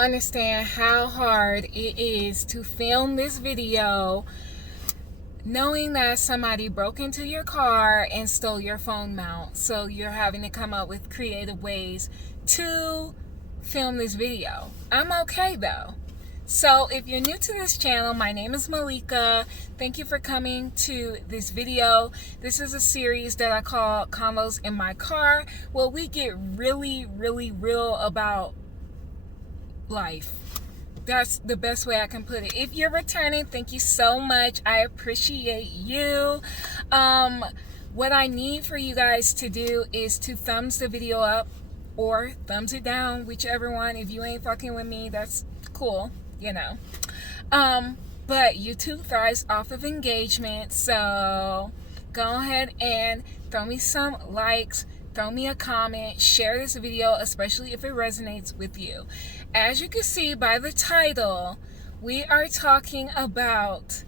don't understand how hard it is to film this video knowing that somebody broke into your car and stole your phone mount. So you're having to come up with creative ways to film this video. I'm okay though. So if you're new to this channel, my name is Malika. Thank you for coming to this video. This is a series that I call Convos in My Car, where we get really real about life. That's the best way I can put it. If you're returning, thank you so much. I appreciate you. What I need for you guys to do is to thumbs the video up or thumbs it down, whichever one. If you ain't fucking with me, that's cool, you know. But YouTube thrives off of engagement, so go ahead and throw me some likes, throw me a comment, share this video, especially if it resonates with you. As you can see by the title, we are talking about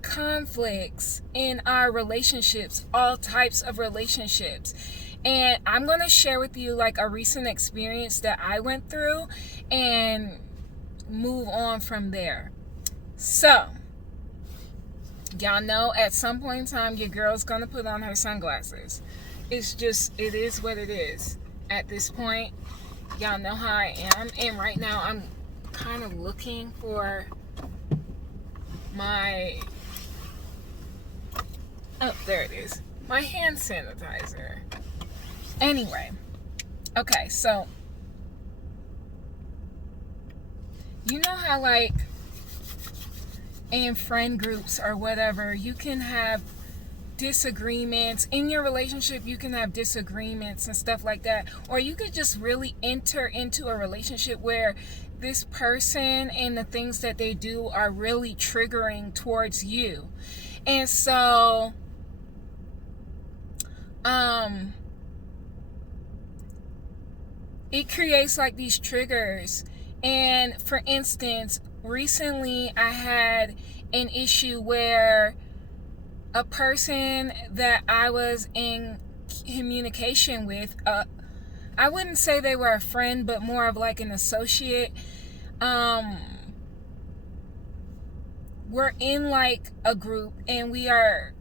conflicts in our relationships, all types of relationships. And I'm going to share with you like a recent experience that I went through and move on from there. So, y'all know at some point in time your girl's going to put on her sunglasses. It's just, it is what it is at this point. Y'all know how I am, and right now I'm kind of looking for my, oh, there it is, my hand sanitizer. Anyway, okay, so you know how like in friend groups or whatever, you can have disagreements in your relationship. You can have disagreements and stuff like that, or you could just really enter into a relationship where this person and the things that they do are really triggering towards you. And so it creates like these triggers. And for instance, recently I had an issue where a person that I was in communication with, I wouldn't say they were a friend, but more of like an associate. We're in like a group and we are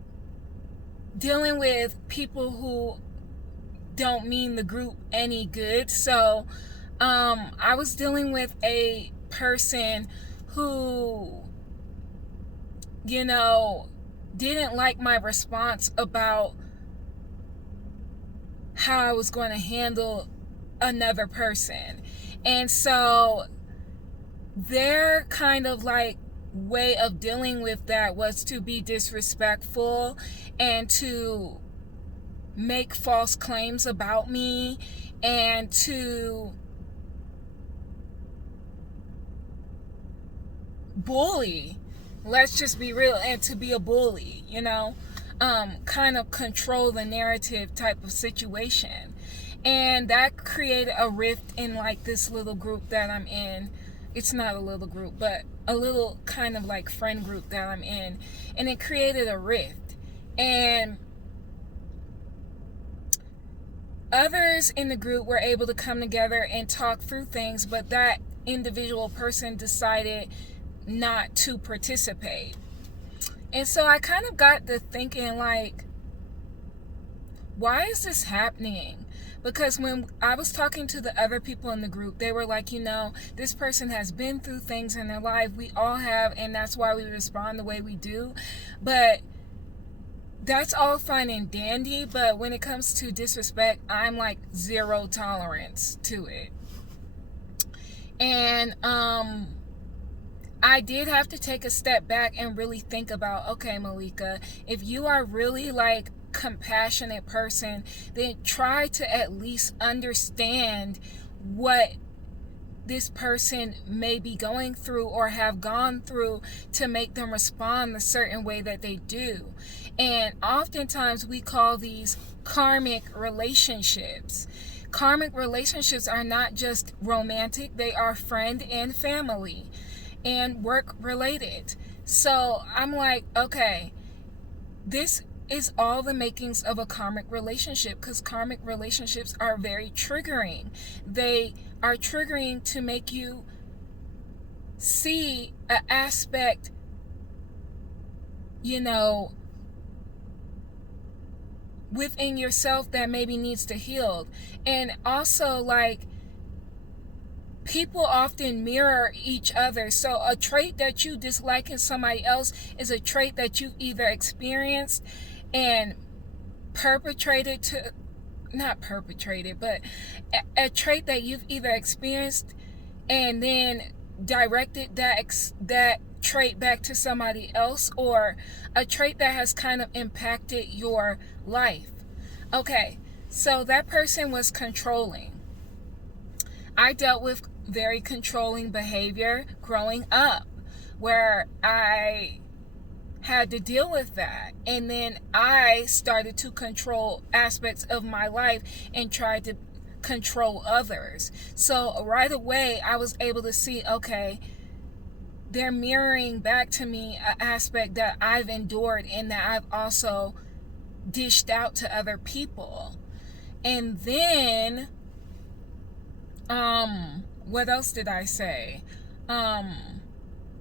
dealing with people who don't mean the group any good. So I was dealing with a person who, you know, didn't like my response about how I was going to handle another person. And so their kind of like way of dealing with that was to be disrespectful and to make false claims about me and to bully. Let's just be real, and to be a bully, you know, kind of control the narrative type of situation. And that created a rift in like this little group that I'm in. It's not a little group, but a little kind of like friend group that I'm in. And it created a rift. And others in the group were able to come together and talk through things, but that individual person decided not to participate. And so I kind of got to thinking like, why is this happening? Because when I was talking to the other people in the group, they were like, you know, this person has been through things in their life. We all have, and that's why we respond the way we do. But that's all fine and dandy, but when it comes to disrespect, I'm like zero tolerance to it. And I did have to take a step back and really think about, okay, Malika, if you are really like compassionate person, then try to at least understand what this person may be going through or have gone through to make them respond the certain way that they do. And oftentimes we call these karmic relationships. Karmic relationships are not just romantic, they are friend and family and work related. So I'm like, okay, this is all the makings of a karmic relationship, because karmic relationships are very triggering. They are triggering to make you see an aspect, you know, within yourself that maybe needs to heal. And also, like, people often mirror each other. So a trait that you dislike in somebody else is a trait that you've either experienced and perpetrated to, not perpetrated, but a trait that you've either experienced and then directed that trait back to somebody else, or a trait that has kind of impacted your life. Okay, so that person was controlling. I dealt with very controlling behavior growing up, where I had to deal with that, and then I started to control aspects of my life and tried to control others. So right away I was able to see, okay, they're mirroring back to me an aspect that I've endured and that I've also dished out to other people. And then what else did I say?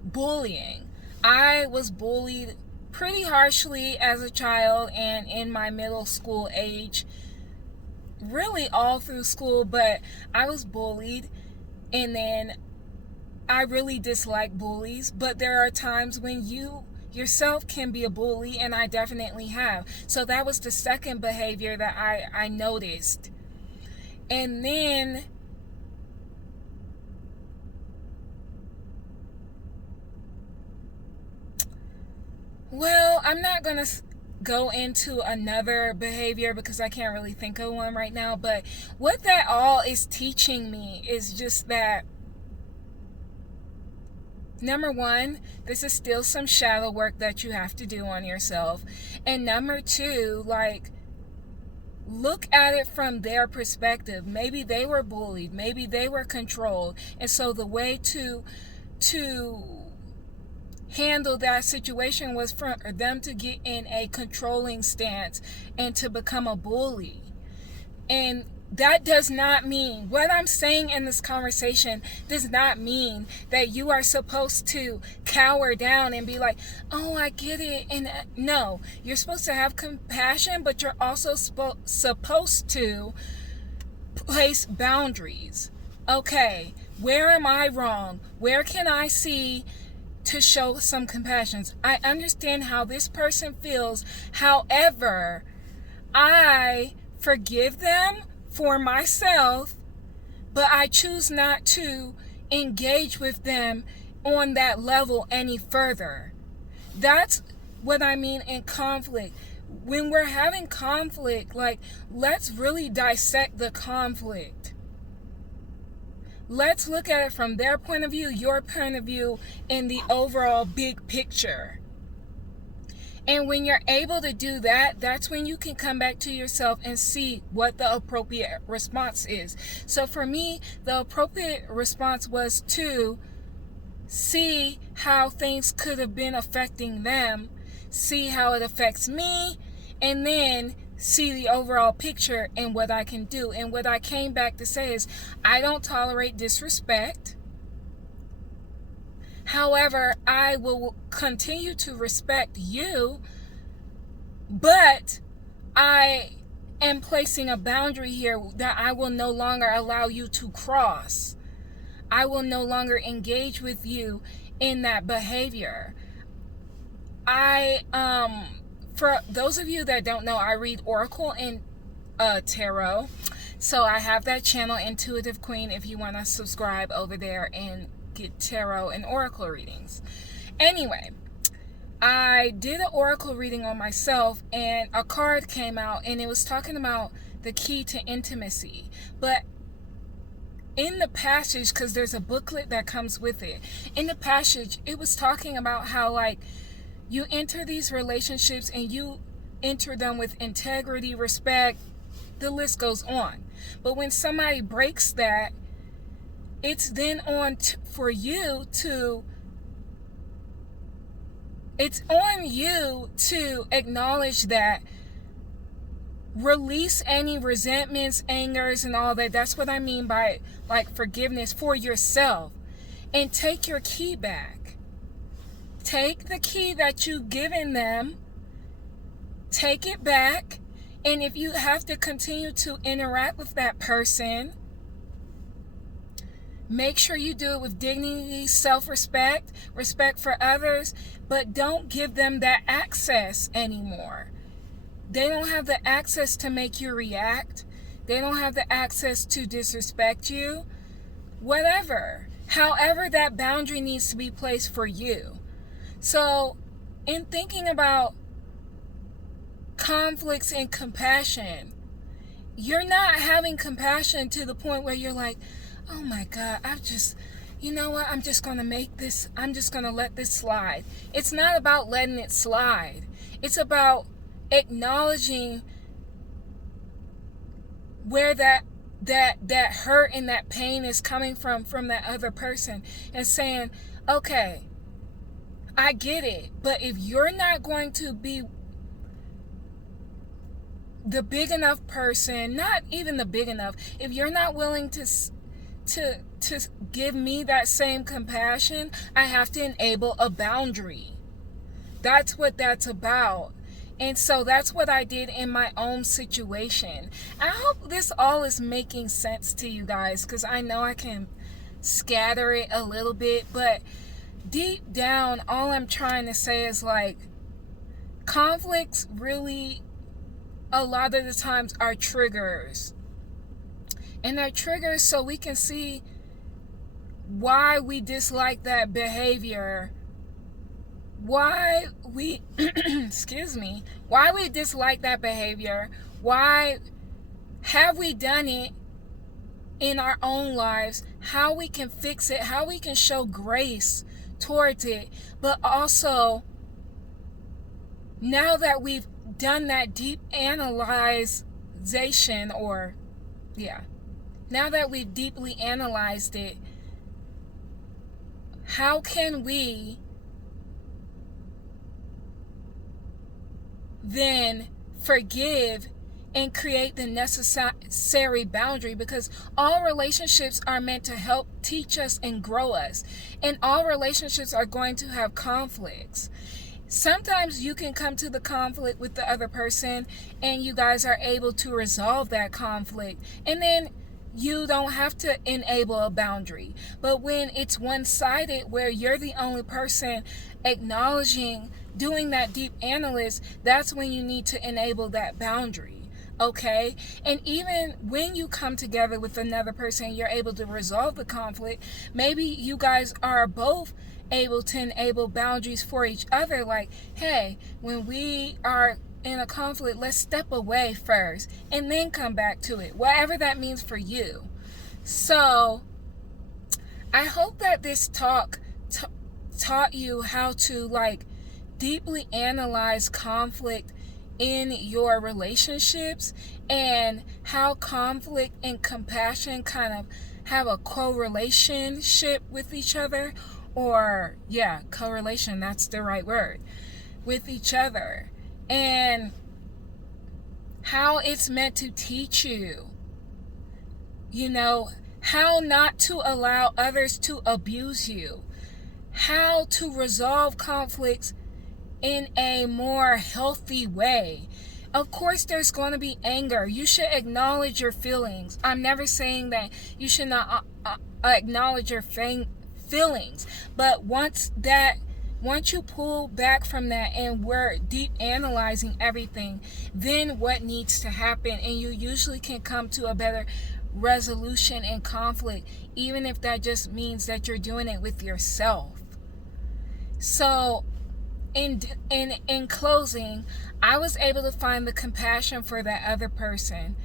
Bullying. I was bullied pretty harshly as a child and in my middle school age, really all through school, but I was bullied. And then I really dislike bullies, but there are times when you yourself can be a bully, and I definitely have. So that was the second behavior that I noticed. And then well, I'm not going to go into another behavior because I can't really think of one right now. But what that all is teaching me is just that, number one, this is still some shadow work that you have to do on yourself. And number two, like, look at it from their perspective. Maybe they were bullied. Maybe they were controlled. And so the way to handle that situation was for them to get in a controlling stance and to become a bully. And that does not mean, what I'm saying in this conversation does not mean that you are supposed to cower down and be like, oh, I get it. And no, you're supposed to have compassion, but you're also supposed to place boundaries. Okay, where am I wrong? Where can I see to show some compassion? I understand how this person feels. However, I forgive them for myself, but I choose not to engage with them on that level any further. That's what I mean in conflict. When we're having conflict, like, let's really dissect the conflict. Let's look at it from their point of view, your point of view, in the overall big picture. And when you're able to do that, that's when you can come back to yourself and see what the appropriate response is. So for me, the appropriate response was to see how things could have been affecting them, see how it affects me, and then see the overall picture and what I can do. And what I came back to say is, I don't tolerate disrespect. However, I will continue to respect you, but I am placing a boundary here that I will no longer allow you to cross. I will no longer engage with you in that behavior. For those of you that don't know, I read Oracle and Tarot. So I have that channel, Intuitive Queen, if you want to subscribe over there and get tarot and oracle readings. Anyway, I did an oracle reading on myself, and a card came out, and it was talking about the key to intimacy. But in the passage, because there's a booklet that comes with it, in the passage, it was talking about how, like, you enter these relationships and you enter them with integrity, respect, the list goes on. But when somebody breaks that, it's then for you to, it's on you to acknowledge that, release any resentments, angers, and all that. That's what I mean by, like, forgiveness for yourself. and take your key back. Take the key that you've given them, take it back, and if you have to continue to interact with that person, make sure you do it with dignity, self-respect, respect for others, but don't give them that access anymore. They don't have the access to make you react. They don't have the access to disrespect you. Whatever. However, that boundary needs to be placed for you. So, in thinking about conflicts and compassion, you're not having compassion to the point where you're like, oh my God, you know what, I'm just going to let this slide. It's not about letting it slide. It's about acknowledging where that hurt and that pain is coming from that other person, and saying, okay, I get it, but if you're not going to be the big enough person, not even the big enough, if you're not willing to give me that same compassion, I have to enable a boundary. That's what that's about. And so that's what I did in my own situation. I hope this all is making sense to you guys, because I know I can scatter it a little bit, but deep down, all I'm trying to say is, like, conflicts really, a lot of the times, are triggers. And they're triggers so we can see why we dislike that behavior, why we why we dislike that behavior, why have we done it in our own lives, how we can fix it, how we can show grace towards it. But also, now that we've done that deep analyzation, now that we've deeply analyzed it, how can we then forgive and create the necessary boundary? Because all relationships are meant to help teach us and grow us, and all relationships are going to have conflicts. Sometimes you can come to the conflict with the other person and you guys are able to resolve that conflict, and then you don't have to enable a boundary. But when it's one-sided, where you're the only person acknowledging, doing that deep analysis, that's when you need to enable that boundary. Okay? And even when you come together with another person, you're able to resolve the conflict. Maybe you guys are both able to enable boundaries for each other. Like, hey, when we are in a conflict, let's step away first and then come back to it, whatever that means for you. So I hope that this talk taught you how to, like, deeply analyze conflict in your relationships, and how conflict and compassion kind of have a correlationship with each other, or correlation, that's the right word, with each other. And how it's meant to teach you, how not to allow others to abuse you, how to resolve conflicts in a more healthy way. Of course, there's going to be anger. You should acknowledge your feelings. I'm never saying that you should not acknowledge your feelings. But once you pull back from that and we're deep analyzing everything, then what needs to happen, and you usually can come to a better resolution in conflict, even if that just means that you're doing it with yourself. So in closing, I was able to find the compassion for that other person.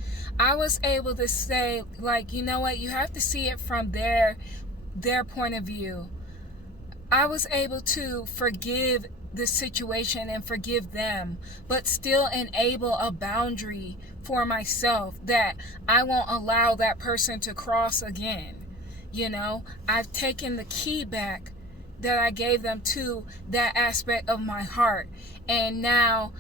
I was able to say, like, you know what, you have to see it from their point of view. I was able to forgive the situation and forgive them, but still enable a boundary for myself that I won't allow that person to cross again. I've taken the key back that I gave them to that aspect of my heart, and now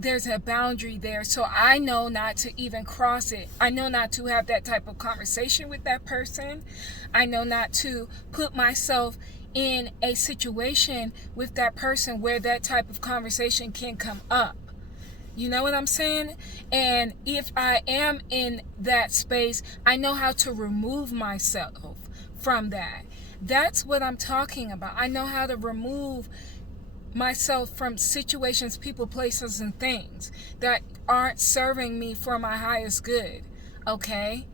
there's a boundary there, so I know not to even cross it. I know not to have that type of conversation with that person. I know not to put myself in a situation with that person where that type of conversation can come up. You know what I'm saying? And if I am in that space, I know how to remove myself from that. That's what I'm talking about. I know how to remove myself from situations, people, places, and things that aren't serving me for my highest good. Okay?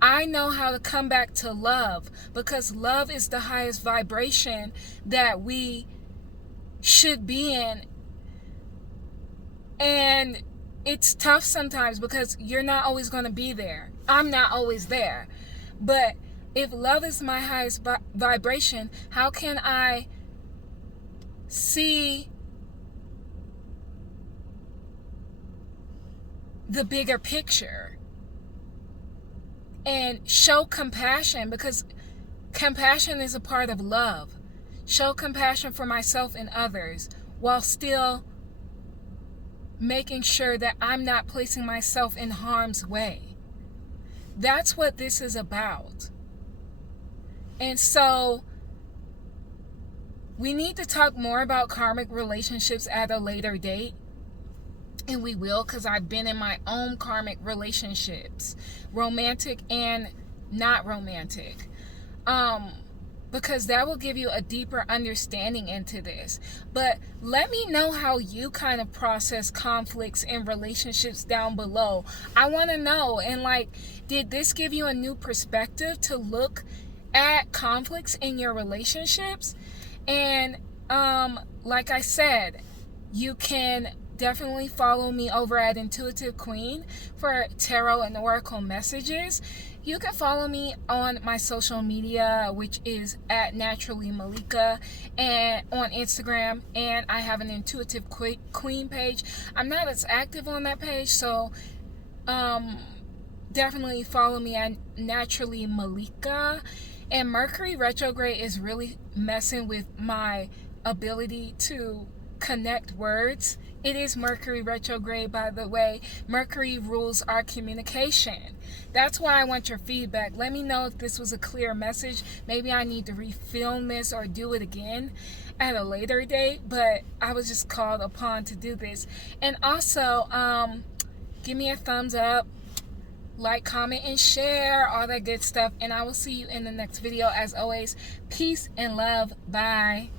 I know how to come back to love, because love is the highest vibration that we should be in. And it's tough sometimes because you're not always going to be there. I'm not always there. But if love is my highest vibration, how can I see the bigger picture and show compassion? Because compassion is a part of love. Show compassion for myself and others while still making sure that I'm not placing myself in harm's way. That's what this is about. And so we need to talk more about karmic relationships at a later date. And we will, because I've been in my own karmic relationships, romantic and not romantic. Because that will give you a deeper understanding into this. But let me know how you kind of process conflicts in relationships down below. I want to know. And did this give you a new perspective to look at conflicts in your relationships? And like I said, you can definitely follow me over at Intuitive Queen for tarot and oracle messages. You can follow me on my social media, which is at Naturally Malika, and on Instagram, and I have an Intuitive Queen page. I'm not as active on that page, so definitely follow me at Naturally Malika. And Mercury retrograde is really messing with my ability to connect words. It is Mercury retrograde, by the way. Mercury rules our communication. That's why I want your feedback. Let me know if this was a clear message. Maybe I need to refilm this or do it again at a later date, but I was just called upon to do this. And also, give me a thumbs up, like, comment, and share, all that good stuff. And I will see you in the next video. As always, peace and love. Bye.